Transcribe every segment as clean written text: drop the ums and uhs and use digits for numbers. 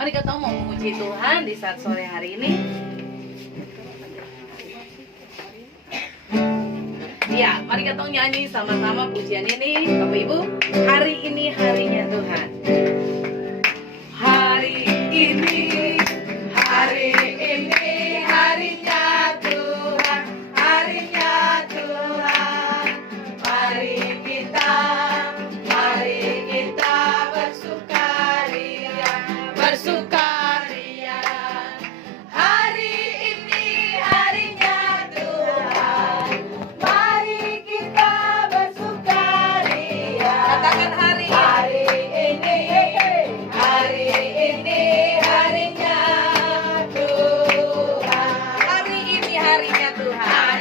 Mari kita mau memuji Tuhan di saat sore hari ini. Ya, mari kita nyanyi sama-sama pujian ini, Bapak Ibu. Hari ini harinya Tuhan. Hari ini harinya Tuhan, harinya Tuhan. Mari kita bersukaria, bersukaria. Hari ini harinya Tuhan, mari kita bersukaria. Katakan hari ini harinya Tuhan. Hari ini harinya Tuhan.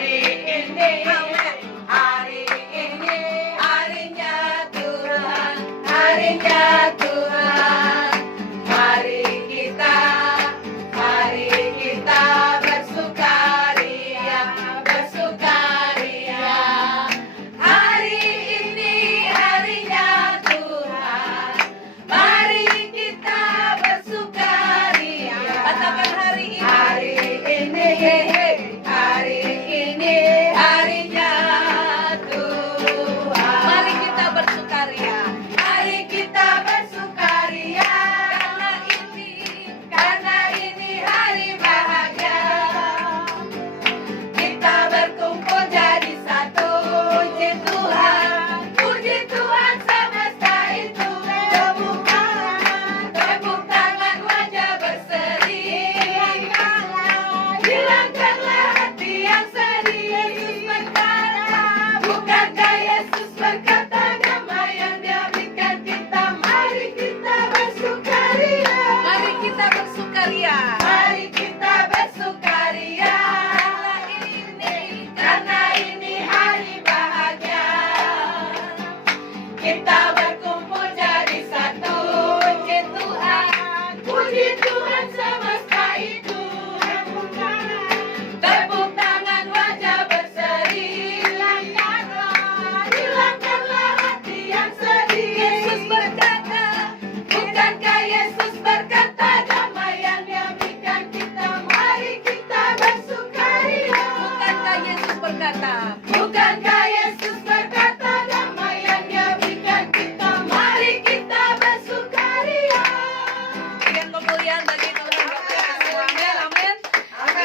Hari ini harinya Tuhan, harinya Tuhan. Mari kita bersukaria, bersukaria. Hari ini harinya Tuhan, mari kita bersukaria. Katakan hari ini harinya Tuhan. Mari kita bersukaria. Mari kita bersukaria. Karena ini hari bahagia. Kita berkumpul jadi satu. Puji Tuhan semesta itu. Tepuk tangan wajah berseri. Hilangkanlah hati yang sedih. Bukankah Yesus berkata damai yang Dia berikan kita? Mari kita bersukaria. Mari kita bersukaria. Mari kita bersukaria. Karena ini hari bahagia. Kita berkumpul jadi satu. Puji Tuhan semesta itu. Tepuk tangan wajah berseri. Hilangkanlah hati yang sedih. Yesus berkata, bukankah Yesus berkata damai yang Dia berikan kita? Mari kita bersukaria. Bukankah Yesus berkata damai yang Dia berikan kita? Mari kita bersukaria. Berikan kemuliaan bagi Tuhan. Amin, amin.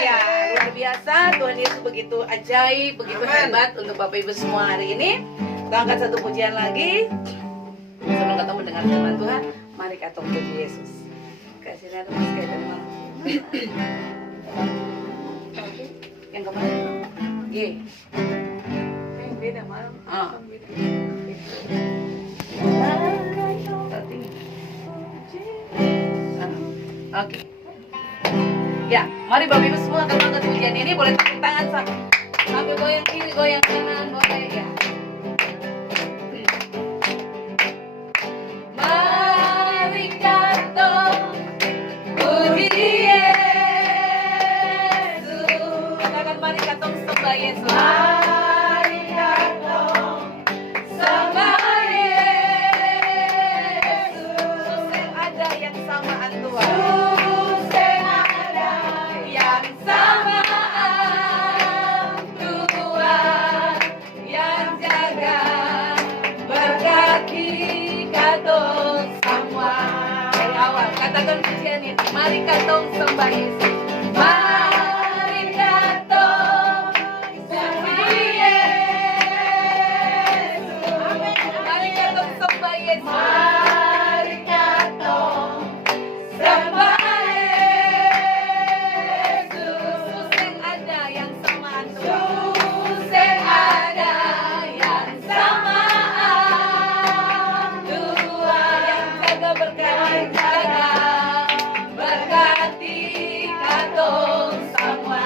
Ya, luar biasa. Tuhan Yesus begitu ajaib, begitu hebat untuk Bapak Ibu semua hari ini. Kita angkat satu pujian lagi. Sebelum ketemu dengan firman Tuhan, mari kita puji Yesus. Kasih lihat mas kayak tadi malam. Yang kemarin, Yang beda malam. Oke. Ya, mari Bapak Ibu semua kita angkat pujian ini. Boleh tepuk tangan sambil goyang kiri, goyang kanan, boleh ya. Mari kita puji Yesus. Katakan mari kita sembah Yesus. Mari kita sembah Yesus. Yang ada yang samaan Tuhan. Yang samaan Tuhan, yang jaga berkati katong semua. Dari awal katakan pujian ini. Mari katong sembah Yesus. Mari katong sembah Yesus. Mari katong sembah Yesus. Mari katong sembah Yesus. Yang ada yang samaan Tuhan. Yang ada yang samaan Tuhan, yang jaga berkati katong semua.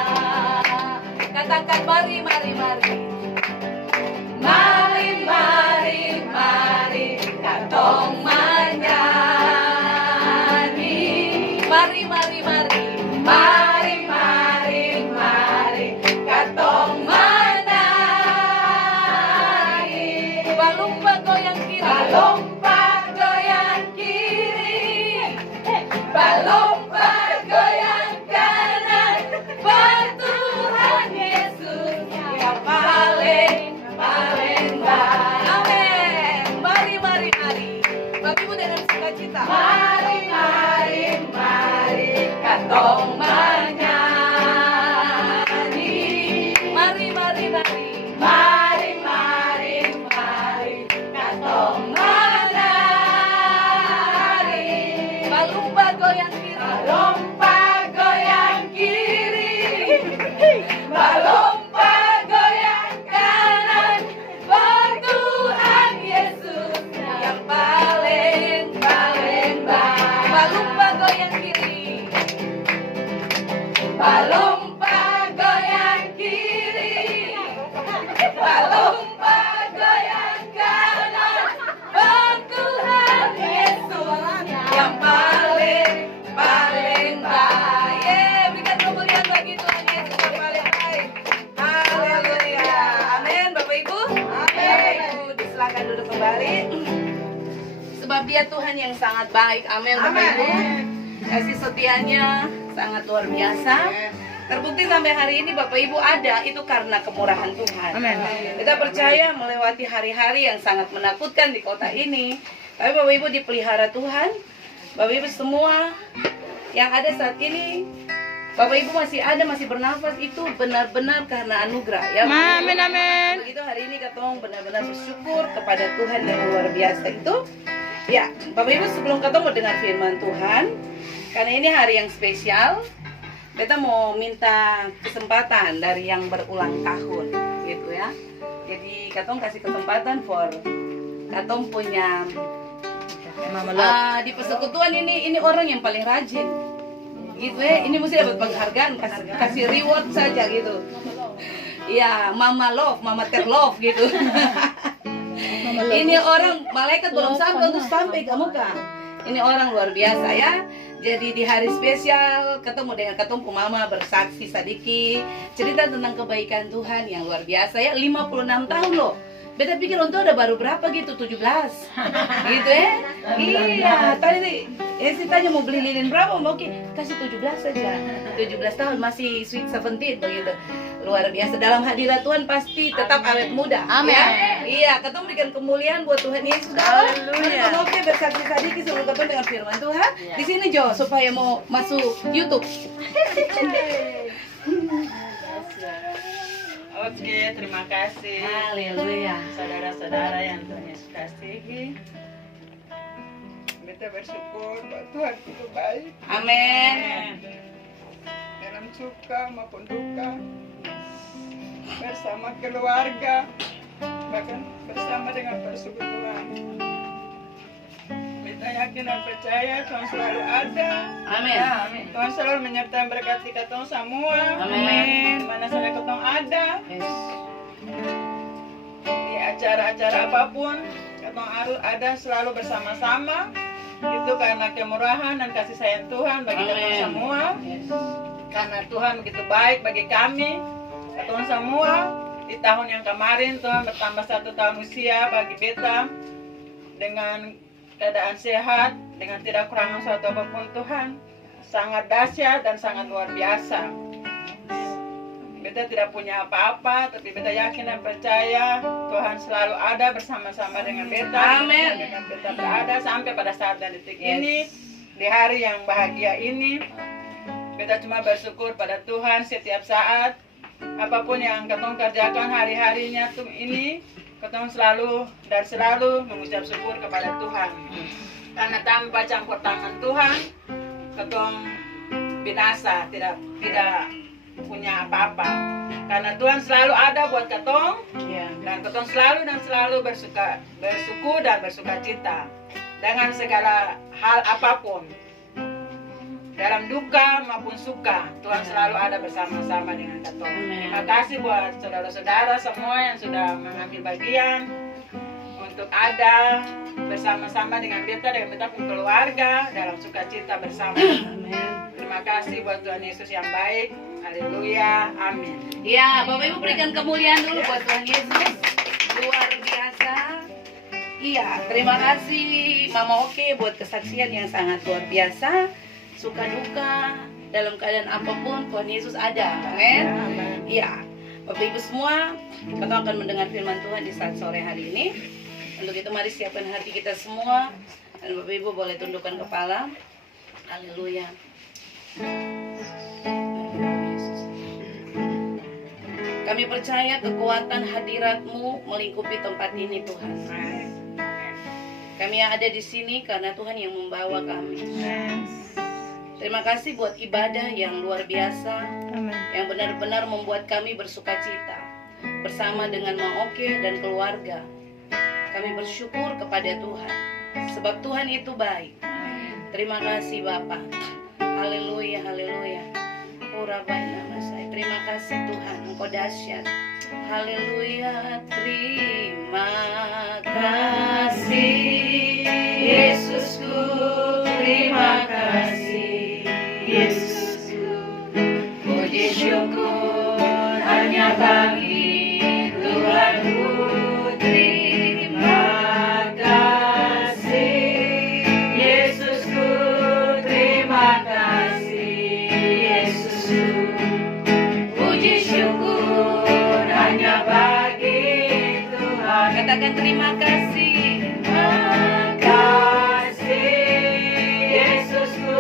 Katakan mari, mari, mari. Mari, mari, mari katong menyanyi. Mari, mari, mari. Mari, mari, mari katong menyanyi. Balumpa goyang kiri. Balumpa goyang kiri. Berlomba goyang kanan, buat Tuhan Yesus yang paling baik. Amin. Mari, mari, mari. Bapak Ibu dengan sukacita. Mari, mari, mari, katong menyanyi. Mari, mari, mari. Mari, mari, mari, katong menari. Balumba goyang kiri. Balumba goyang kiri. Balumba goyang kanan. Bertuhan Yesus yang paling baik. Balumba goyang kiri. Balumba goyang kiri. Balumba goyang kanan. Bertuhan Yesus yang paling baik. Berikan kemuliaan bagi Tuhan Yesus yang paling baik. Haleluya. Amin. Bapak Ibu. Bapak Ibu disilakan duduk kembali. Sebab Dia Tuhan yang sangat baik. Amin. Bapak Ibu. Kasih setianya sangat luar biasa. Terbukti sampai hari ini Bapak Ibu ada itu karena kemurahan Tuhan. Amin. Kita percaya melewati hari-hari yang sangat menakutkan di kota ini, tapi Bapak Ibu dipelihara Tuhan. Bapak Ibu semua yang ada saat ini, Bapak Ibu masih ada, masih bernafas, itu benar-benar karena anugerah ya. Amin, amin. Begitu hari ini ketong benar-benar bersyukur kepada Tuhan yang luar biasa itu. Ya, Bapak Ibu sebelum ketong mau dengar firman Tuhan, karena ini hari yang spesial, kita mau minta kesempatan dari yang berulang tahun, gitu ya. Jadi katong kasih kesempatan for katong punya di persekutuan ini orang yang paling rajin, gitu ya. Ini mesti dapat penghargaan, kasih reward saja gitu. Ya, Mama Love, Mama Terlove gitu. Ini orang malaikat belum sampai untuk sampai ke muka. Ini orang luar biasa ya. Jadi di hari spesial ketemu dengan ketemu mama bersaksi sedikit cerita tentang kebaikan Tuhan yang luar biasa ya. 56 tahun loh. Beta pikir untuk udah baru berapa gitu, 17 gitu ya. Iya, tadi si tanya mau beli lilin berapa, mau oke, kasih 17 saja. 17 tahun masih sweet 17 begitu. Luar biasa, dalam hadirat Tuhan pasti tetap awet muda. Amin. Ya? Iya, ketemu berikan kemuliaan buat Tuhan Yesus. Haleluya. Oke, bersaksi sedikit sebelum ketemu dengan firman Tuhan. Di sini Jo, supaya mau masuk YouTube. Oke, terima kasih. Haleluya. Saudara-saudara yang Tuhan Yesus kasihi. Kita bersyukur bahwa Tuhan itu baik Amin. dalam suka maupun duka, bersama keluarga, bahkan bersama dengan persekutuan. Kita yakin dan percaya Tuhan selalu ada. Amin. Tuhan selalu menyertai berkati ketong semua. Amin. Mana saja ketong ada, Yes. di acara-acara apapun, ketong ada selalu bersama-sama. Itu karena kemurahan dan kasih sayang Tuhan bagi ketong Amin. semua. Yes. Karena Tuhan begitu baik bagi kami, Tuhan semua. Di tahun yang kemarin Tuhan bertambah 1 tahun usia bagi beta dengan keadaan sehat, dengan tidak kurang suatu apapun. Tuhan sangat dahsyat dan sangat luar biasa. Beta tidak punya apa-apa, tapi beta yakin dan percaya Tuhan selalu ada bersama-sama dengan beta. Amin. Dengan beta berada sampai pada saat dan detik Yes. ini, di hari yang bahagia ini. Beta cuma bersyukur pada Tuhan setiap saat. Apapun yang ketong kerjakan hari-harinya ini, ketong selalu dan selalu mengucap syukur kepada Tuhan. Karena tanpa campur tangan Tuhan, ketong binasa, tidak punya apa-apa. Karena Tuhan selalu ada buat ketong, Ya. dan ketong selalu bersyukur dan bersuka cita dengan segala hal apapun. Dalam duka maupun suka, Tuhan selalu ada bersama-sama dengan ketong. Amin. Terima kasih buat saudara-saudara semua yang sudah mengambil bagian untuk ada bersama-sama dengan beta pun keluarga dalam sukacita bersama. Amin. Terima kasih buat Tuhan Yesus yang baik. Haleluya. Amin. Ya, Bapak Ibu berikan kemuliaan dulu buat Tuhan Yesus. Luar biasa. Iya, terima kasih Mama Oke buat kesaksian yang sangat luar biasa. suka duka, dalam keadaan apapun Tuhan Yesus ada. Amin. Iya, Bapak Ibu semua, kita akan mendengar firman Tuhan di saat sore hari ini. Untuk itu mari siapkan hati kita semua, dan Bapak Ibu boleh tundukkan kepala. Haleluya. Kami percaya kekuatan hadirat-Mu melingkupi tempat ini, Tuhan. Kami yang ada di sini karena Tuhan yang membawa kami. Terima kasih buat ibadah yang luar biasa, yang benar-benar membuat kami bersukacita bersama dengan Mang Oke dan keluarga. Kami bersyukur kepada Tuhan, sebab Tuhan itu baik. Terima kasih Bapa. Haleluya, haleluya. Terima kasih Tuhan, Engkau dahsyat. Haleluya, terima kasih Yesusku, terima kasih Yesusku. Puji syukur hanya bagi Tuhanku, terima kasih Yesusku, terima kasih Yesusku. Puji syukur hanya bagi Tuhan. Katakan terima kasih. Terima kasih Yesusku,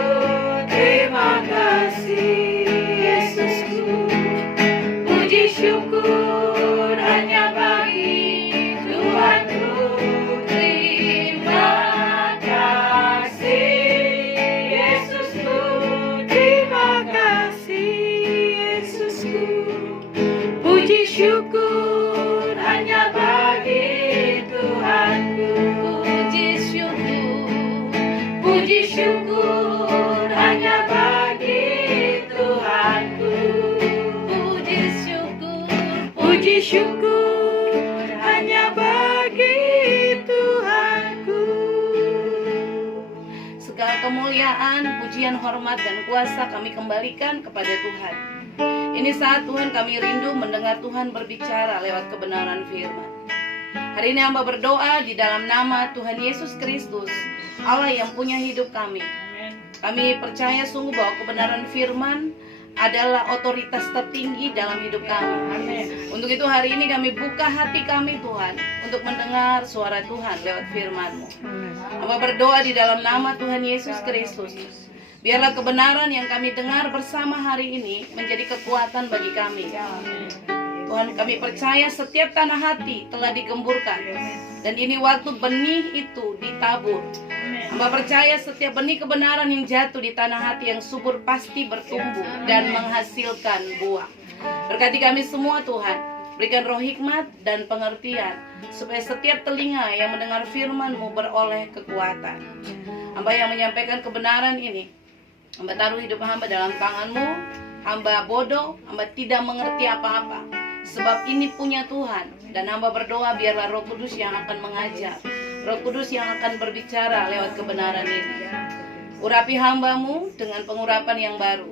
terima kasih Yesusku. Puji syukur hanya bagi Tuhanku. Terima kasih Yesusku, terima kasih Yesusku. Puji syukur hanya bagi Tuhanku. Puji syukur hanya bagi Tuhanku. Puji syukur hanya bagi Tuhanku. Segala kemuliaan, pujian, hormat, dan kuasa kami kembalikan kepada Tuhan. Ini saat Tuhan kami rindu mendengar Tuhan berbicara lewat kebenaran firman. Hari ini hamba berdoa di dalam nama Tuhan Yesus Kristus, Allah yang punya hidup kami. Kami percaya sungguh bahwa kebenaran firman adalah otoritas tertinggi dalam hidup kami. Untuk itu hari ini kami buka hati kami Tuhan, untuk mendengar suara Tuhan lewat firman-Mu. Hamba berdoa di dalam nama Tuhan Yesus Kristus. Biarlah kebenaran yang kami dengar bersama hari ini menjadi kekuatan bagi kami. Tuhan, kami percaya setiap tanah hati telah digemburkan. Dan ini waktu benih itu ditabur. Hamba percaya setiap benih kebenaran yang jatuh di tanah hati yang subur pasti bertumbuh dan menghasilkan buah. Berkati kami semua Tuhan. Berikan roh hikmat dan pengertian, supaya setiap telinga yang mendengar firman-Mu beroleh kekuatan. Hamba yang menyampaikan kebenaran ini, hamba taruh hidup hamba dalam tangan-Mu. Hamba bodoh, hamba tidak mengerti apa-apa, sebab ini punya Tuhan. Dan hamba berdoa biarlah Roh Kudus yang akan mengajar, Roh Kudus yang akan berbicara lewat kebenaran ini. Urapi hamba-Mu dengan pengurapan yang baru,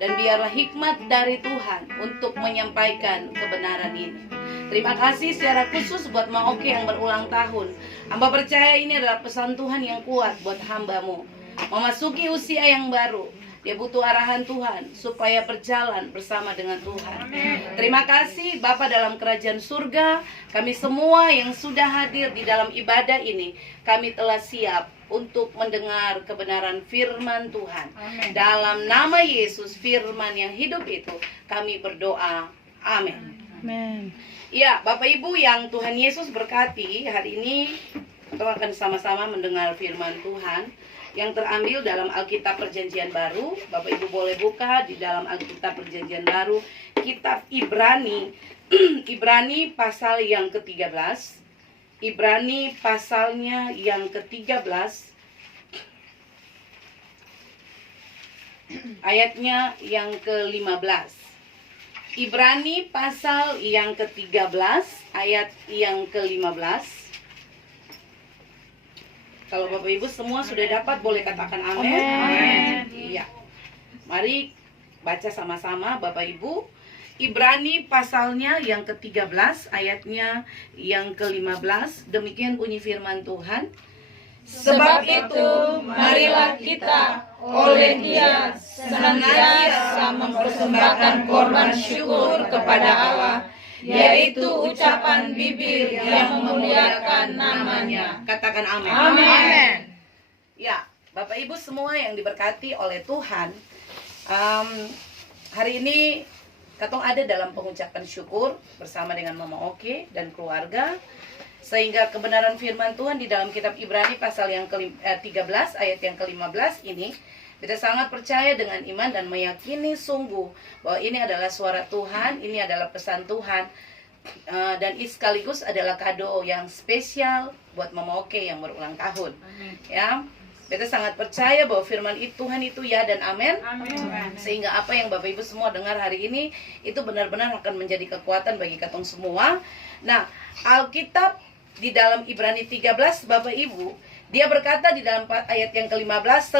dan biarlah hikmat dari Tuhan untuk menyampaikan kebenaran ini. Terima kasih secara khusus buat Mang Oke yang berulang tahun. Hamba percaya ini adalah pesan Tuhan yang kuat buat hamba-Mu memasuki usia yang baru. Dia butuh arahan Tuhan supaya berjalan bersama dengan Tuhan. Terima kasih Bapa dalam kerajaan surga. Kami semua yang sudah hadir di dalam ibadah ini, kami telah siap untuk mendengar kebenaran firman Tuhan. Dalam nama Yesus, firman yang hidup itu, kami berdoa. Amin. Ya, Bapak Ibu yang Tuhan Yesus berkati, hari ini kita akan sama-sama mendengar firman Tuhan yang terambil dalam Alkitab Perjanjian Baru. Bapak Ibu boleh buka di dalam Alkitab Perjanjian Baru, kitab Ibrani. Ibrani pasal yang ke-13. Ibrani pasalnya yang ke-13. Ayatnya yang ke-15. Ibrani pasal yang ke-13 ayat yang ke-15. Kalau Bapak Ibu semua sudah dapat, boleh katakan amin. Iya. Mari baca sama-sama Bapak Ibu. Ibrani pasalnya yang ke-13 ayatnya yang ke-15. Demikian bunyi firman Tuhan. Sebab itu marilah kita oleh Dia senantiasa mempersembahkan korban syukur kepada Allah, yaitu ucapan bibir yang memuliakan nama-Nya. Katakan amin. Amin. Ya, Bapak Ibu semua yang diberkati oleh Tuhan, hari ini Katong ada dalam pengucapan syukur bersama dengan Mama Oke dan keluarga, sehingga kebenaran firman Tuhan di dalam kitab Ibrani pasal yang ke-13 ayat yang ke-15 ini, kita sangat percaya dengan iman dan meyakini sungguh bahwa ini adalah suara Tuhan, ini adalah pesan Tuhan, dan sekaligus adalah kado yang spesial buat Mama Oke yang berulang tahun. Ya, kita sangat percaya bahwa firman Tuhan itu ya dan amin. Sehingga apa yang Bapak Ibu semua dengar hari ini itu benar-benar akan menjadi kekuatan bagi katong semua. Nah, Alkitab di dalam Ibrani 13 Bapak Ibu, dia berkata di dalam ayat yang ke-15,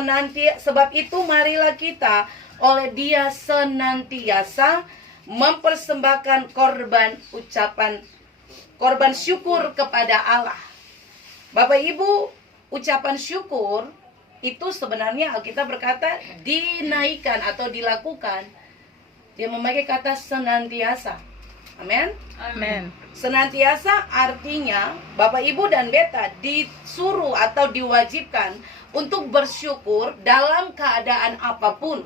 sebab itu marilah kita oleh Dia senantiasa mempersembahkan korban syukur kepada Allah. Bapak Ibu, ucapan syukur itu sebenarnya Alkitab berkata dinaikkan atau dilakukan. Dia memakai kata senantiasa. Amin. Amin. Senantiasa artinya Bapak Ibu dan Beta disuruh atau diwajibkan untuk bersyukur dalam keadaan apapun.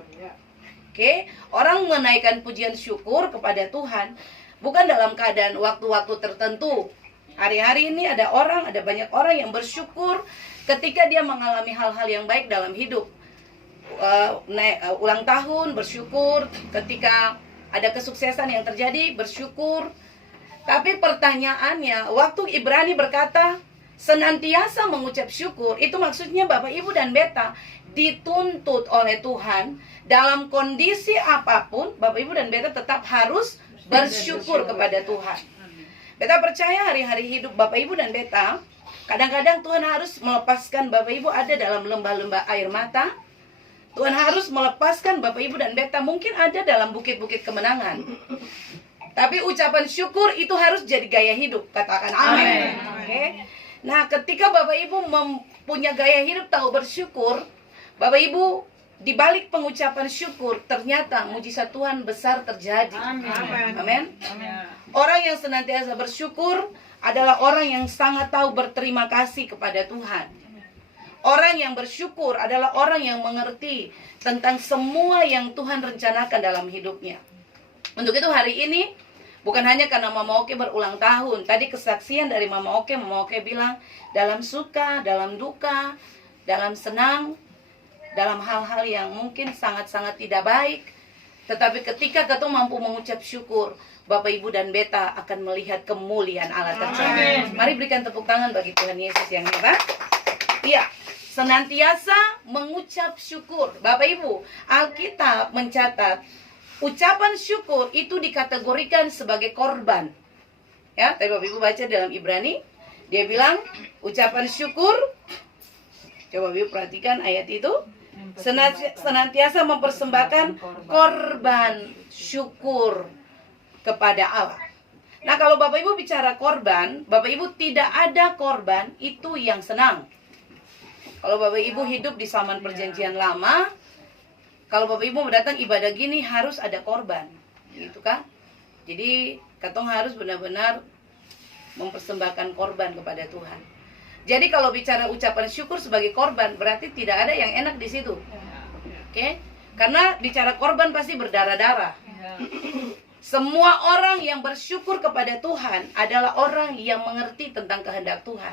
Oke, orang menaikkan pujian syukur kepada Tuhan bukan dalam keadaan waktu-waktu tertentu. Hari-hari ini ada banyak orang yang bersyukur ketika dia mengalami hal-hal yang baik dalam hidup. Ulang tahun bersyukur, ketika ada kesuksesan yang terjadi bersyukur. Tapi pertanyaannya, waktu Ibrani berkata senantiasa mengucap syukur, itu maksudnya Bapak Ibu dan Beta dituntut oleh Tuhan dalam kondisi apapun, Bapak Ibu dan Beta tetap harus bersyukur kepada Tuhan. Beta percaya hari-hari hidup Bapak Ibu dan Beta, kadang-kadang Tuhan harus melepaskan Bapak Ibu ada dalam lembah-lembah air mata. Tuhan harus melepaskan Bapak Ibu dan Beta mungkin ada dalam bukit-bukit kemenangan. Tapi ucapan syukur itu harus jadi gaya hidup. Katakan amin. Oke. Nah, ketika Bapak Ibu mempunyai gaya hidup tahu bersyukur, Bapak Ibu di balik pengucapan syukur ternyata mujizat Tuhan besar terjadi. Amin. Orang yang senantiasa bersyukur adalah orang yang sangat tahu berterima kasih kepada Tuhan. Orang yang bersyukur adalah orang yang mengerti tentang semua yang Tuhan rencanakan dalam hidupnya. Untuk itu hari ini bukan hanya karena Mama Oke berulang tahun. Tadi kesaksian dari Mama Oke bilang dalam suka, dalam duka, dalam senang, dalam hal-hal yang mungkin sangat-sangat tidak baik, tetapi ketika kita mampu mengucap syukur, Bapak Ibu dan Beta akan melihat kemuliaan Allah terjadi. Mari berikan tepuk tangan bagi Tuhan Yesus yang hebat. Iya, senantiasa mengucap syukur. Bapak Ibu, Alkitab mencatat ucapan syukur itu dikategorikan sebagai korban. Ya, tadi Bapak Ibu baca dalam Ibrani, dia bilang ucapan syukur. Coba Bapak Ibu perhatikan ayat itu. Senantiasa mempersembahkan korban syukur kepada Allah. Nah, kalau Bapak Ibu bicara korban, Bapak Ibu tidak ada korban itu yang senang. Kalau Bapak Ibu hidup di zaman perjanjian lama, kalau Bapak Ibu mendatang ibadah gini harus ada korban, gitu kan? Jadi katong harus benar-benar mempersembahkan korban kepada Tuhan. Jadi kalau bicara ucapan syukur sebagai korban, berarti tidak ada yang enak di situ. Oke? Karena bicara korban pasti berdarah-darah. Semua orang yang bersyukur kepada Tuhan adalah orang yang mengerti tentang kehendak Tuhan.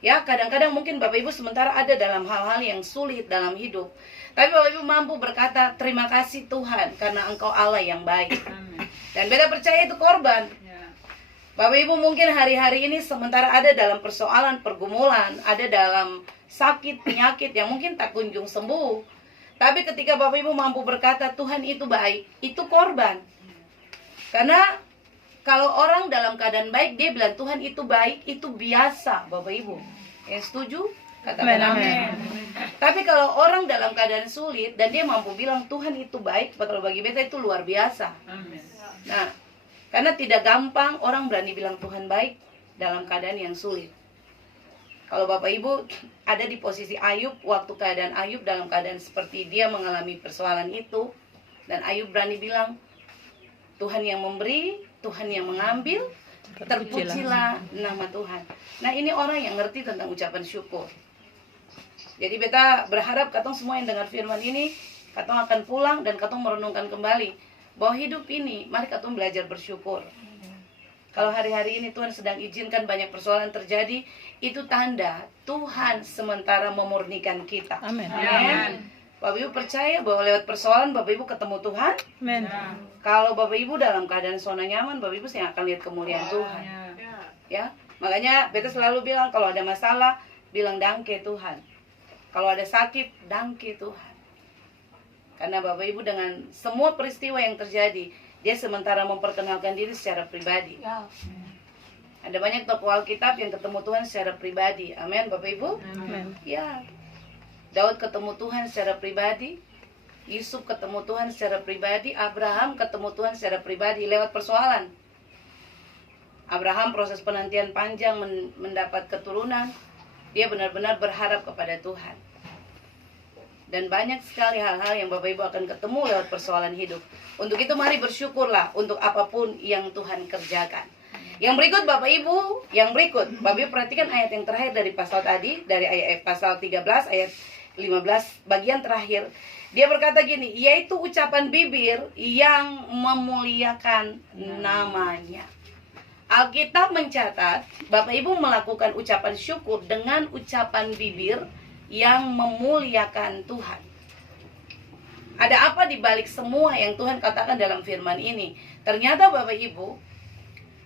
Ya, kadang-kadang mungkin Bapak Ibu sementara ada dalam hal-hal yang sulit dalam hidup. Tapi Bapak Ibu mampu berkata, terima kasih Tuhan karena Engkau Allah yang baik. Dan Beta percaya itu korban. Bapak Ibu mungkin hari-hari ini sementara ada dalam persoalan, pergumulan, ada dalam sakit, penyakit yang mungkin tak kunjung sembuh. Tapi ketika Bapak Ibu mampu berkata, Tuhan itu baik, itu korban. Karena kalau orang dalam keadaan baik, dia bilang Tuhan itu baik, itu biasa Bapak Ibu. Yang setuju? Katakan amin. Tapi kalau orang dalam keadaan sulit, dan dia mampu bilang Tuhan itu baik, kalau bagi Beta itu luar biasa. Nah, karena tidak gampang orang berani bilang Tuhan baik dalam keadaan yang sulit. Kalau Bapak Ibu ada di posisi Ayub, waktu keadaan Ayub dalam keadaan seperti dia mengalami persoalan itu, dan Ayub berani bilang, Tuhan yang memberi, Tuhan yang mengambil, terpujilah nama Tuhan. Nah, ini orang yang ngerti tentang ucapan syukur. Jadi beta berharap katong semua yang dengar firman ini, katong akan pulang dan katong merenungkan kembali bahwa hidup ini, mari katong belajar bersyukur. Kalau hari-hari ini Tuhan sedang izinkan banyak persoalan terjadi, itu tanda Tuhan sementara memurnikan kita. Amin. Amin. Bapak Ibu percaya bahwa lewat persoalan Bapak Ibu ketemu Tuhan. Amin. Kalau Bapak Ibu dalam keadaan zona nyaman, Bapak Ibu yang akan lihat kemuliaan Tuhan. Ya, makanya beta selalu bilang kalau ada masalah, bilang dangke Tuhan. Kalau ada sakit, dangke Tuhan. Karena Bapak Ibu dengan semua peristiwa yang terjadi, dia sementara memperkenalkan diri secara pribadi. Ada banyak tokoh Alkitab yang ketemu Tuhan secara pribadi. Amin, Bapak Ibu. Amin. Ya, Daud ketemu Tuhan secara pribadi, Yusuf ketemu Tuhan secara pribadi, Abraham ketemu Tuhan secara pribadi lewat persoalan. Abraham proses penantian panjang mendapat keturunan, dia benar-benar berharap kepada Tuhan. Dan banyak sekali hal-hal yang Bapak Ibu akan ketemu lewat persoalan hidup. Untuk itu mari bersyukurlah untuk apapun yang Tuhan kerjakan. Yang berikut Bapak Ibu, Bapak Ibu perhatikan ayat yang terakhir dari pasal tadi, dari ayat pasal 13 ayat 15 bagian terakhir. Dia berkata gini, yaitu ucapan bibir yang memuliakan namanya. Alkitab mencatat, Bapak Ibu melakukan ucapan syukur dengan ucapan bibir yang memuliakan Tuhan. Ada apa di balik semua yang Tuhan katakan dalam firman ini? Ternyata Bapak Ibu,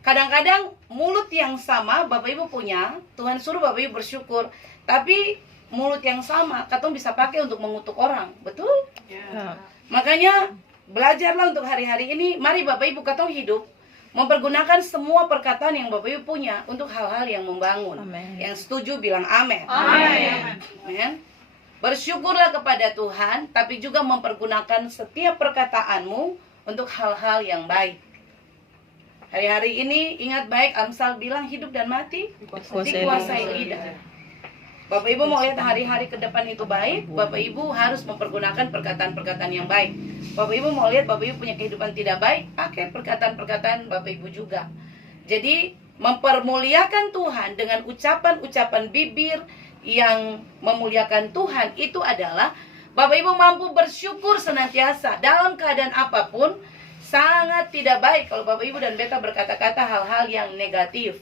kadang-kadang mulut yang sama Bapak Ibu punya, Tuhan suruh Bapak Ibu bersyukur, tapi mulut yang sama katong bisa pakai untuk mengutuk orang, betul? Ya. Makanya belajarlah untuk hari-hari ini, mari Bapak Ibu katong hidup mempergunakan semua perkataan yang Bapak Ibu punya untuk hal-hal yang membangun. Amen. Yang setuju bilang amin. Amin. Amen. Bersyukurlah kepada Tuhan, tapi juga mempergunakan setiap perkataanmu untuk hal-hal yang baik. Hari-hari ini ingat baik Amsal bilang hidup dan mati dikuasai lidah. Bapak Ibu mau lihat hari-hari ke depan itu baik, Bapak Ibu harus mempergunakan perkataan-perkataan yang baik. Bapak Ibu mau lihat Bapak Ibu punya kehidupan tidak baik, pakai perkataan-perkataan Bapak Ibu juga. Jadi mempermuliakan Tuhan dengan ucapan-ucapan bibir yang memuliakan Tuhan itu adalah Bapak Ibu mampu bersyukur senantiasa dalam keadaan apapun. Sangat tidak baik kalau Bapak Ibu dan beta berkata-kata hal-hal yang negatif.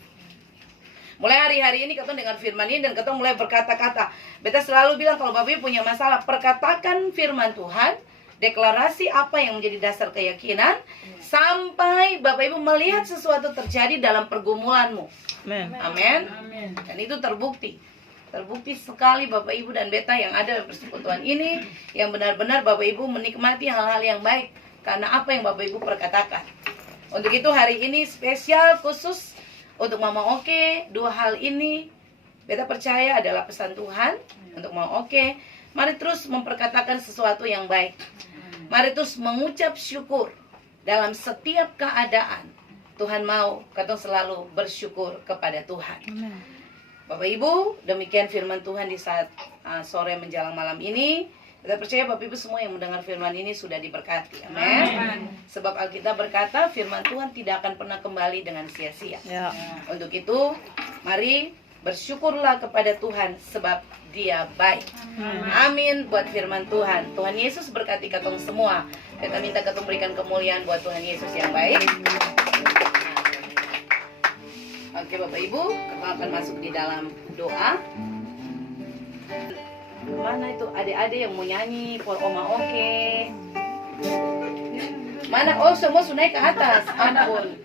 Mulai hari-hari ini katong dengar firman ini dan katong mulai berkata-kata. Beta selalu bilang kalau Bapak Ibu punya masalah, perkatakan firman Tuhan, deklarasi apa yang menjadi dasar keyakinan, sampai Bapak Ibu melihat sesuatu terjadi dalam pergumulanmu. Amin. Amin. Dan itu terbukti. Terbukti sekali Bapak Ibu dan beta yang ada dalam persekutuan ini, yang benar-benar Bapak Ibu menikmati hal-hal yang baik karena apa yang Bapak Ibu perkatakan. Untuk itu hari ini spesial khusus untuk Mama Oke, dua hal ini beta percaya adalah pesan Tuhan untuk Mama Oke. Mari terus memperkatakan sesuatu yang baik. Mari terus mengucap syukur dalam setiap keadaan. Tuhan mau katong selalu bersyukur kepada Tuhan. Amen. Bapak Ibu, demikian firman Tuhan di saat sore menjelang malam ini. Kita percaya Bapak Ibu semua yang mendengar firman ini sudah diberkati. Amin. Sebab Alkitab berkata firman Tuhan tidak akan pernah kembali dengan sia-sia. Ya. Untuk itu, mari bersyukurlah kepada Tuhan sebab Dia baik. Amin buat firman Tuhan. Tuhan Yesus berkati katong semua. Kita minta katong berikan kemuliaan buat Tuhan Yesus yang baik. Oke Bapak Ibu, kita akan masuk di dalam doa. Mana itu adik-adik yang mau nyanyi for Oma Oke? Mana? Oh semua sudah naik ke atas. Ampun.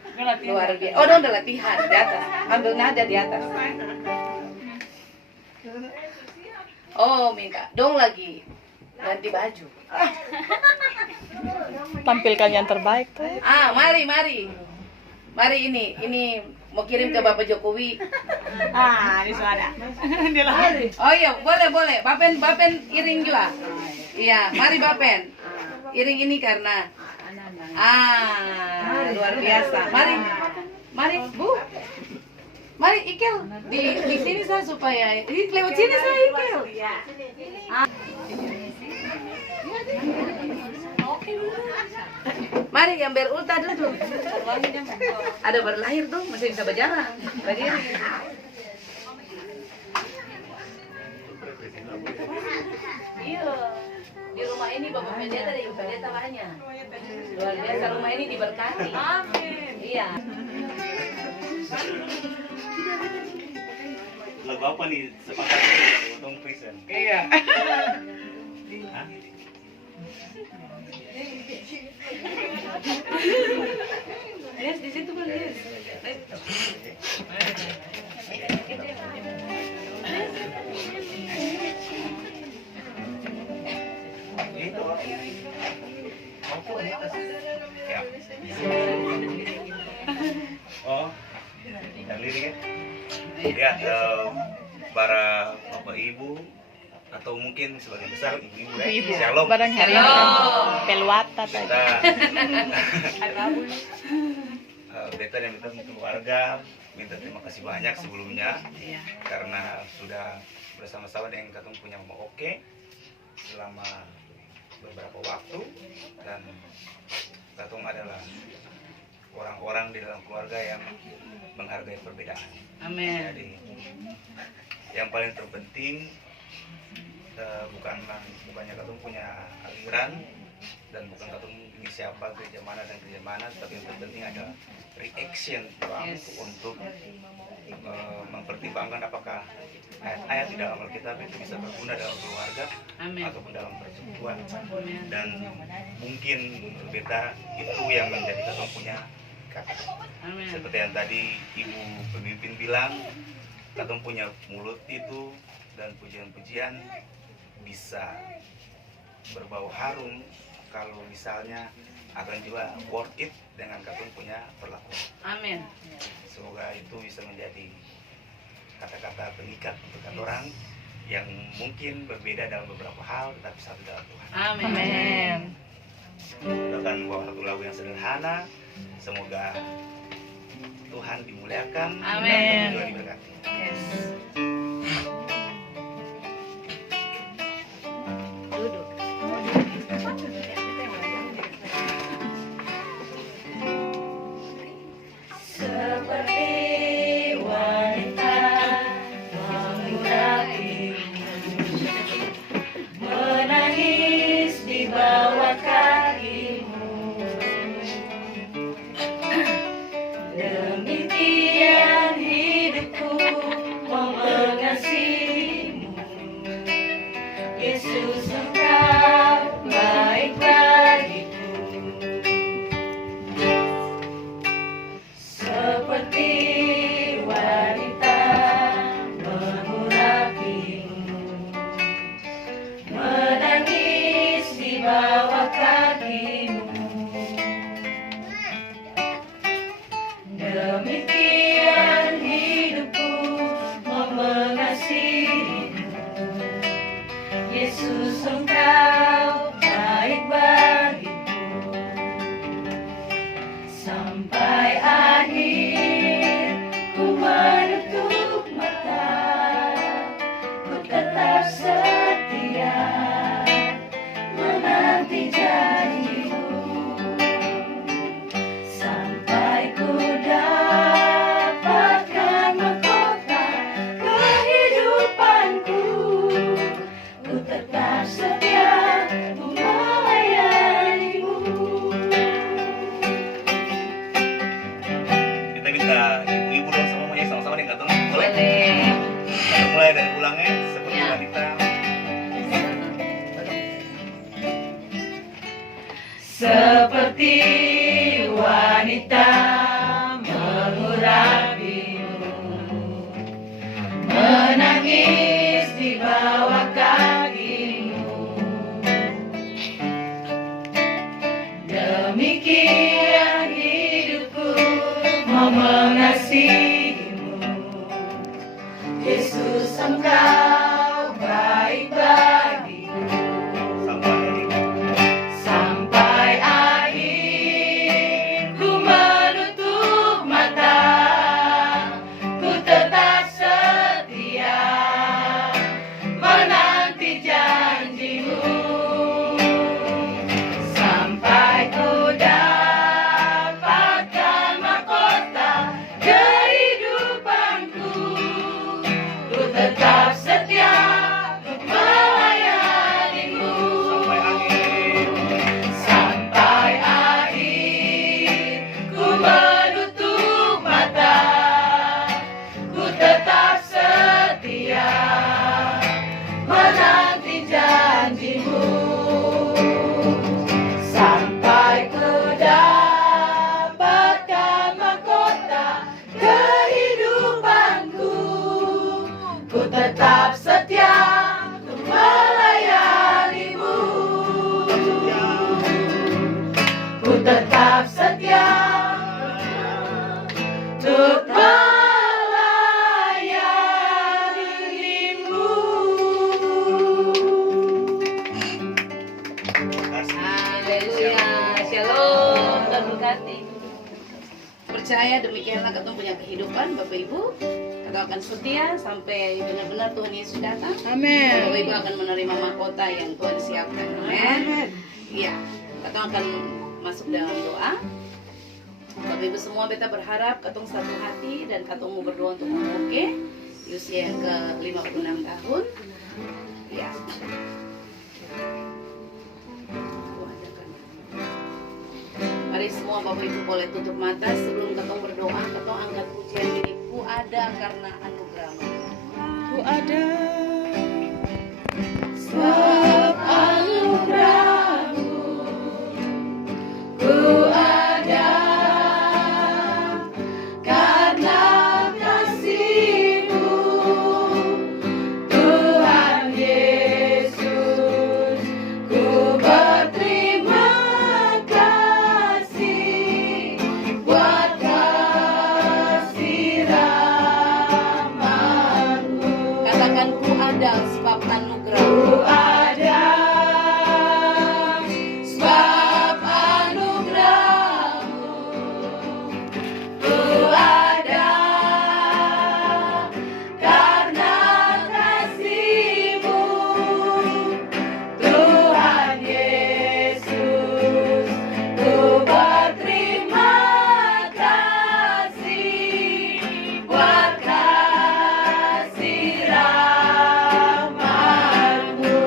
Luar biasa. Oh udah latihan di atas. Ambil nada di atas. Oh minta dong lagi ganti baju. Tampilkan yang terbaik tuh. Mari ini mau kirim ke Bapak Jokowi. Ini suara. Oh iya, boleh. Bapen iring juga. Iya, mari Bapen. Iring ini karena luar biasa. Mari Bu. Mari Ikel di sini saya supaya lewat sini saya Ikel. Ah. Mari yang berulta dulu. Ada berlahir tuh masih bisa berjalan. Berdiri. Iya. Di rumah ini Bapak Pendeta dan Ibu Pendeta banyak. Luar biasa rumah ini diberkati. Amin. Iya. Lagu apa nih sepakatnya untuk present? Iya. Hah? Yes, di situ Bang. Yes. Itu. Ya. Oh, dan liriknya? Ya, para bapak ibu atau mungkin sebagian besar ibu-ibu ya. Ibu. Shalom. Barang hari Shalom. Pelwata tadi. Kita Beta dan Beta keluarga minta terima kasih banyak sebelumnya karena sudah bersama-sama dengan Katong punya Mama Oke selama beberapa waktu, dan Katong adalah orang-orang di dalam keluarga yang menghargai perbedaan. Amin. Jadi yang paling terpenting bukannya Katong punya aliran dan bukan Katong ini siapa, gereja mana dan gereja mana, tapi yang terpenting adalah reaction orang untuk mempertimbangkan apakah ayat-ayat di dalam Alkitab itu bisa berguna dalam keluarga ataupun dalam persekutuan. Dan mungkin Beta itu yang menjadi Katong punya kata. Seperti yang tadi Ibu pemimpin bilang, Katong punya mulut itu dan pujian-pujian bisa berbau harum kalau misalnya akan juga worth it dengan Katong punya perlakuan. Amin. Semoga itu bisa menjadi kata-kata pengikat untuk orang yang mungkin berbeda dalam beberapa hal tetapi satu dalam Tuhan. Amin. Amin. Kita akan bawa satu lagu yang sederhana. Semoga Tuhan dimuliakan Amin. dan juga diberkati. Yes. Duduk. Seperti wanita mengurapimu, menangis di bawah kakimu. Demikian hidupku mau mengasihimu, Yesus engkau baik bagiku. Seperti wanita mengurapimu, menangis di bawah kakimu. Demikian hidupku mau mengasihimu, Yesus engkau baik bagiku. Sampai akhir ku menutup mata, ku tetap setia menanti janjimu. Sampai ku dapatkan mahkota kehidupanku, ku tetap setia melayanimu. Kita minta ibu-ibu dong sama mamanya sama-sama dengan Katong. Boleh? Boleh. Kita mulai dari ulangnya seperti Ya. wanita. Seperti wanita mengurapimu, menangis di bawah kakimu. Demikian hidupku mau mengasihimu, Yesus engkau baik bagiku. Sampai Sampai akhir ku menutup mata, ku percaya demikianlah katong punya kehidupan Bapak Ibu. Katong akan setia sampai benar-benar Tuhan Yesus datang. Amin. Bapak Ibu akan menerima mahkota yang Tuhan siapkan. Amin. Iya, katong akan masuk dalam doa. Bapak Ibu semua, beta berharap katong satu hati dan katong mau berdoa untuk Oke di usia yang ke-56 tahun. Ya. Mari semua Bapak Ibu boleh tutup mata sebelum katong berdoa. Katong angkat pujian ini, ku ada karena anugerah-Mu. Ku ada. Sebab anugerah-Mu, ku ada karena kasih-Mu, Tuhan Yesus. Ku berterima kasih buat kasih rahmat-Mu. Katakan ku ada sebab anugerah. Ku ada sebab anugerah-Mu. Ku ada karena kasih-Mu, Tuhan Yesus. Ku berterima kasih buat kasih rahmat-Mu.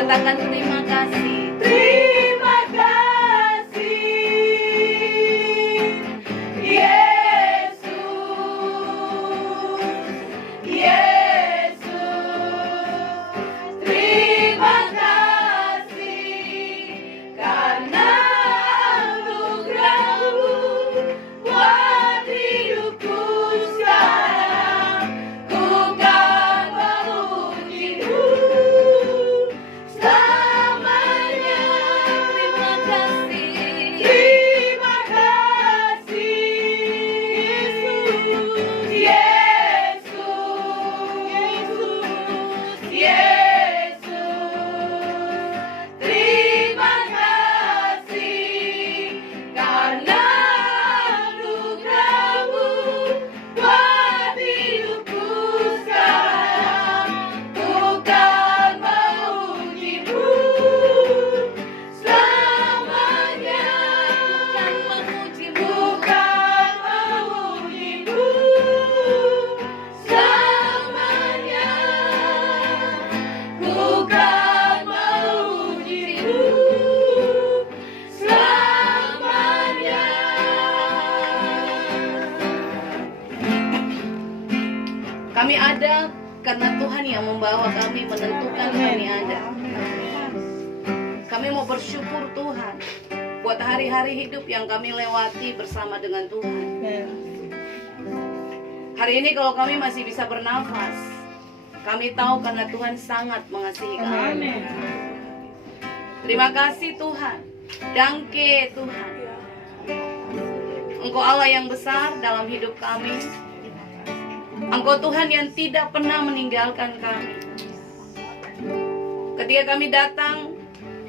Katakan terima kasih. Terima kasih Yesus. Yesus. Terima kasih karena anugerah-Mu buat hidupku sekarang. Ku kan memuji-Mu selamanya. Terima kasih. Terima kasih Yesus. Yesus. Terima kasih karena anugerah-Mu buat hidupku sekarang. Ku kan memuji-Mu selamanya. Kan memuji-Mu, kan memuji-Mu selamanya. Ku kan memuji-Mu selamanya. Kami ada karena Tuhan yang membawa kami, menentukan kami ada. Kami mau bersyukur Tuhan buat hari-hari hidup yang kami lewati bersama dengan Tuhan. Amin. Hari ini kalau kami masih bisa bernafas, kami tahu karena Tuhan sangat mengasihi kami. Terima kasih Tuhan. Dangke Tuhan. Engkau Allah yang besar dalam hidup kami. Engkau Tuhan yang tidak pernah meninggalkan kami. Ketika kami datang,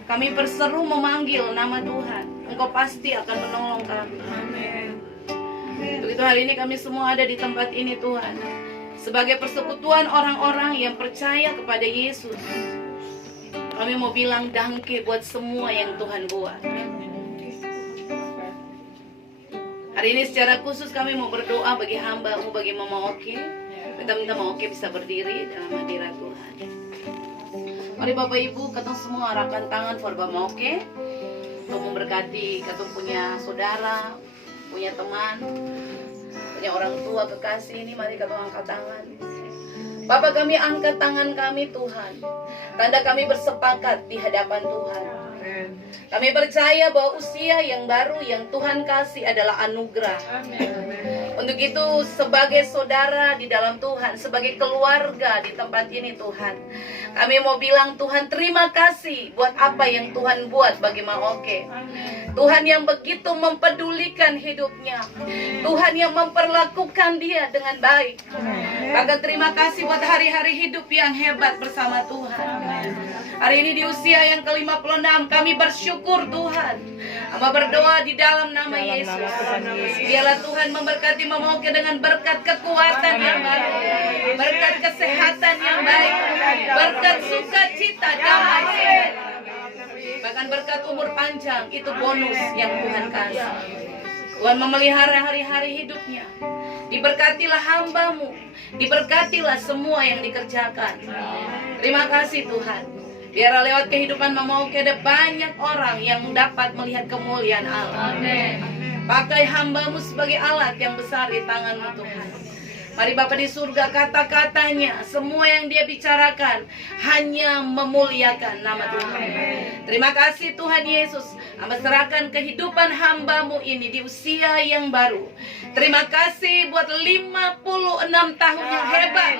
kami berseru memanggil nama Tuhan, Engkau pasti akan menolong kami. Untuk itu hari ini kami semua ada di tempat ini Tuhan, sebagai persekutuan orang-orang yang percaya kepada Yesus. Kami mau bilang dangke buat semua yang Tuhan buat. Hari ini secara khusus kami mau berdoa bagi hamba-Mu, bagi Mama Oke. Kita minta Mama Oke bisa berdiri dalam hadirat Tuhan. Mari Bapak Ibu, katong semua arahkan tangan for Mama Oke untuk memberkati katong punya saudara, punya teman, punya orang tua kekasih ini. Mari katong angkat tangan. Bapak, kami angkat tangan kami Tuhan, tanda kami bersepakat di hadapan Tuhan. Kami percaya bahwa usia yang baru yang Tuhan kasih adalah anugerah. Untuk itu sebagai saudara di dalam Tuhan, sebagai keluarga di tempat ini Tuhan, kami mau bilang Tuhan terima kasih buat apa yang Tuhan buat bagi Maoke. Tuhan yang begitu mempedulikan hidupnya, Tuhan yang memperlakukan dia dengan baik. Bahkan terima kasih buat hari-hari hidup yang hebat bersama Tuhan. Hari ini di usia yang ke-56 kami bersyukur Tuhan. Hamba berdoa di dalam nama Yesus. Biarlah Tuhan memberkati Mama Oke dengan berkat kekuatan yang baru, berkat kesehatan yang baik, berkat sukacita, damai sejahtera. Bahkan berkat umur panjang, itu bonus yang Tuhan kasih. Tuhan memelihara hari-hari hidupnya. Diberkatilah hamba-Mu, diberkatilah semua yang dikerjakan. Terima kasih Tuhan. Biarlah lewat kehidupan Mama Oke ada banyak orang yang dapat melihat kemuliaan Allah. Pakai hamba-Mu sebagai alat yang besar di tangan-Mu Tuhan. Mari Bapa di surga, kata-katanya, semua yang dia bicarakan hanya memuliakan nama Tuhan. Terima kasih Tuhan Yesus. Hamba serahkan kehidupan hamba-Mu ini di usia yang baru. Terima kasih buat 56 tahun yang hebat.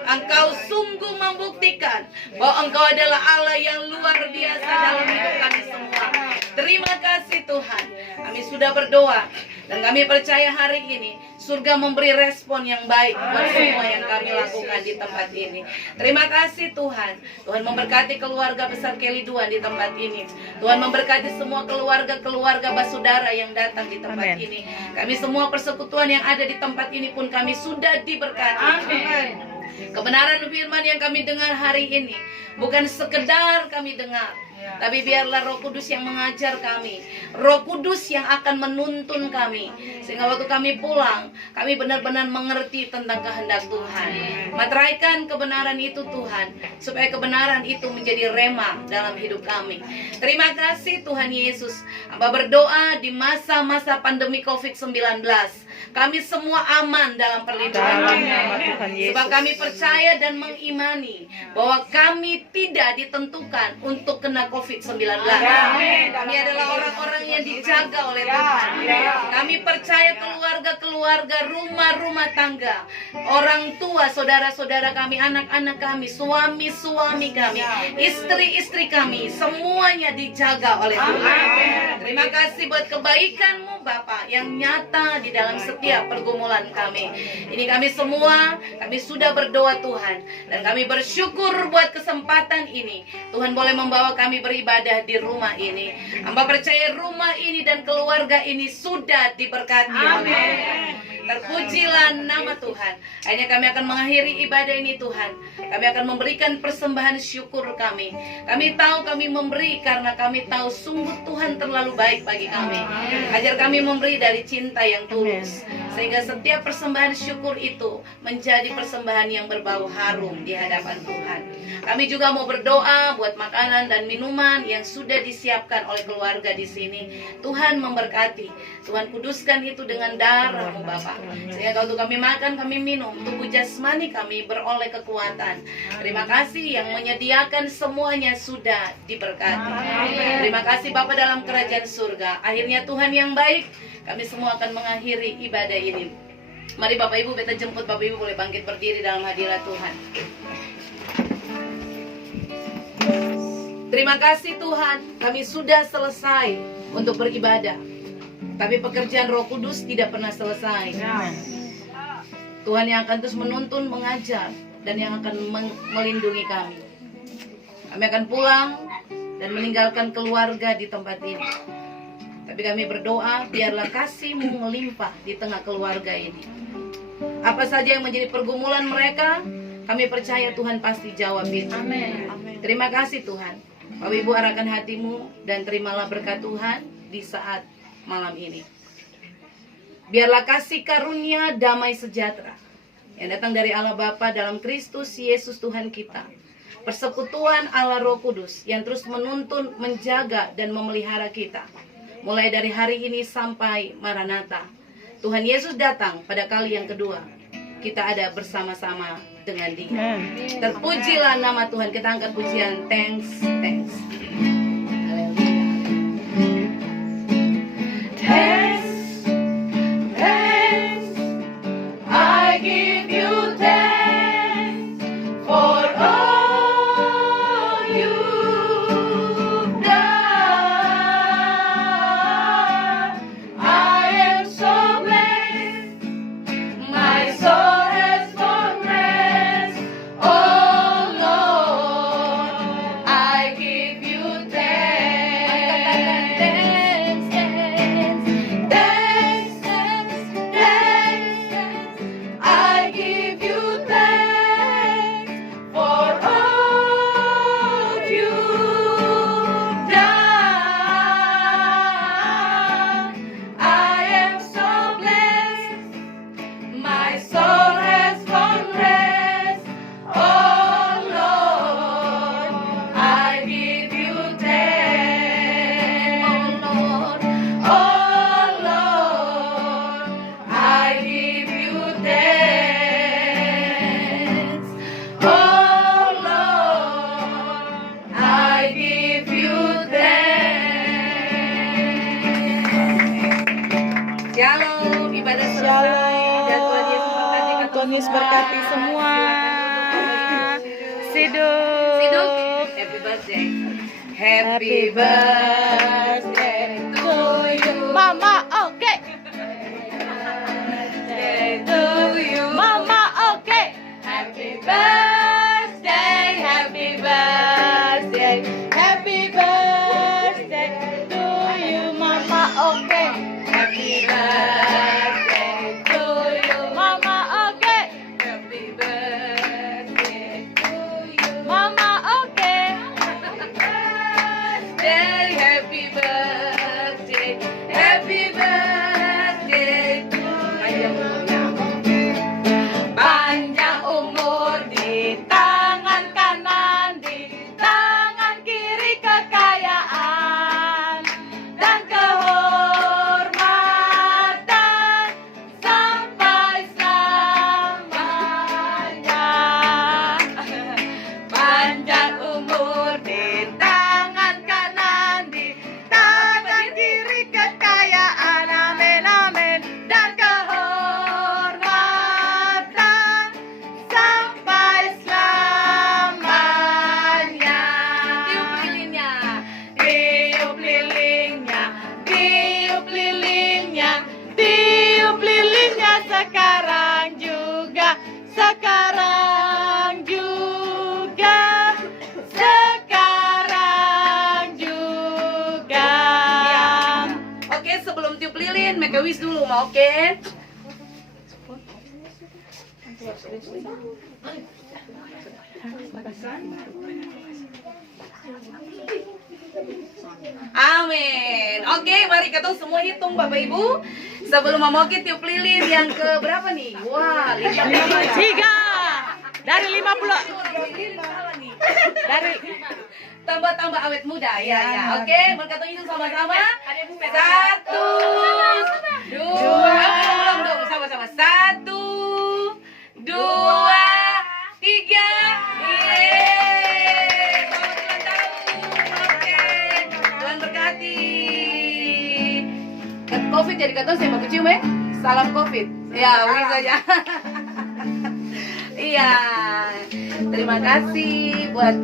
Engkau sungguh membuktikan bahwa Engkau adalah Allah yang luar biasa dalam hidup kami semua. Terima kasih Tuhan. Kami sudah berdoa dan kami percaya hari ini surga memberi respon yang baik buat semua yang kami lakukan di tempat ini. Terima kasih Tuhan. Tuhan memberkati keluarga besar Kelly Duan di tempat ini. Tuhan memberkati semua keluarga-keluarga basudara yang datang di tempat ini. Kami semua persekutuan yang ada di tempat ini pun kami sudah diberkati. Amin. Kebenaran firman yang kami dengar hari ini bukan sekedar kami dengar, tapi biarlah Roh Kudus yang mengajar kami, Roh Kudus yang akan menuntun kami, sehingga waktu kami pulang, kami benar-benar mengerti tentang kehendak Tuhan. Materaikan kebenaran itu Tuhan, supaya kebenaran itu menjadi rema dalam hidup kami. Terima kasih Tuhan Yesus. Hamba berdoa di masa-masa pandemi COVID-19, kami semua aman dalam perlindungan Tuhan. Sebab kami percaya dan mengimani bahwa kami tidak ditentukan untuk kena COVID-19. Kami adalah orang-orang yang dijaga oleh Tuhan. Kami percaya keluarga-keluarga, rumah-rumah tangga, orang tua, saudara-saudara kami, anak-anak kami, suami-suami kami, istri-istri kami, semuanya dijaga oleh Tuhan. Terima kasih buat kebaikan-Mu Bapa yang nyata di dalam setiap pergumulan kami. Ini kami semua, kami sudah berdoa Tuhan, dan kami bersyukur buat kesempatan ini. Tuhan boleh membawa kami beribadah di rumah ini. Hamba percaya rumah ini dan keluarga ini sudah diberkati. Amin. Terpujilah nama Tuhan. Akhirnya kami akan mengakhiri ibadah ini Tuhan. Kami akan memberikan persembahan syukur kami. Kami tahu kami memberi karena kami tahu sungguh Tuhan terlalu baik bagi kami. Ajar kami memberi dari cinta yang tulus, sehingga setiap persembahan syukur itu menjadi persembahan yang berbau harum di hadapan Tuhan. Kami juga mau berdoa buat makanan dan minuman yang sudah disiapkan oleh keluarga di sini. Tuhan memberkati, Tuhan kuduskan itu dengan darah-Mu Bapa, sehingga kalau kami makan, kami minum, tubuh jasmani kami beroleh kekuatan. Terima kasih yang menyediakan semuanya sudah diberkati. Terima kasih Bapa dalam kerajaan surga. Akhirnya Tuhan yang baik, kami semua akan mengakhiri ibadah ini. Mari Bapak Ibu, beta jemput Bapak Ibu boleh bangkit berdiri dalam hadirat Tuhan. Terima kasih Tuhan, kami sudah selesai untuk beribadah. Tapi pekerjaan Roh Kudus tidak pernah selesai. Tuhan yang akan terus menuntun, mengajar, dan yang akan melindungi kami. Kami akan pulang dan meninggalkan keluarga di tempat ini. Tapi kami berdoa, biarlah kasih-Mu melimpah di tengah keluarga ini. Apa saja yang menjadi pergumulan mereka, kami percaya Tuhan pasti jawab itu. Amin. Terima kasih Tuhan. Bapak Ibu, arahkan hatimu dan terimalah berkat Tuhan di saat malam ini. Biarlah kasih karunia damai sejahtera yang datang dari Allah Bapa dalam Kristus Yesus Tuhan kita, persekutuan Allah Roh Kudus yang terus menuntun, menjaga, dan memelihara kita, mulai dari hari ini sampai Maranatha. Tuhan Yesus datang pada kali yang kedua. Kita ada bersama-sama dengan Dia. Terpujilah nama Tuhan. Kita angkat pujian thanks. I give you thanks for all you've done. I am so blessed, my soul has found rest. Oh Lord, Diakonis berkati semua. Siduk. Siduk, happy birthday. Happy birthday to you. Mama, oke. To you. Mama, oke. Happy birthday, happy birthday. Happy birthday to you, Mama, oke. Happy birthday to you. Mama, oke. Happy birthday to you. Mama, oke. Happy birthday, happy birthday to you. Panjang umur di tangan kanan, di tangan kiri kekayaan dan kehormatan sampai selamanya. Panjang umur di tangan kanan, di tangan kiri kekayaan, amin amin, dan kehormatan sampai selamanya. Tiup lilinnya, Tiup lilingnya, tiup lilingnya, tiup lilingnya sekarang juga, sekarang juga, sekarang juga. Oke, sebelum tiup lilin, make a wish dulu, mau oke? Amin. Oke, mari kita semua hitung Bapak Ibu. Sebelum Mama Oki tiup lilin yang ke berapa nih? Wah, 5. Tiga dari 50. Dari Tambah awet muda, ya. Oke, berkata hitung sama-sama. 1, 2, ulang dong, sama-sama. 1, 2, 3. Yeay, selamat ulang tahun. Oke, Tuhan berkati. Covid jadi kata saya mau cium ya. Salam Covid. Ya, bisa ya. Iya. Terima kasih buat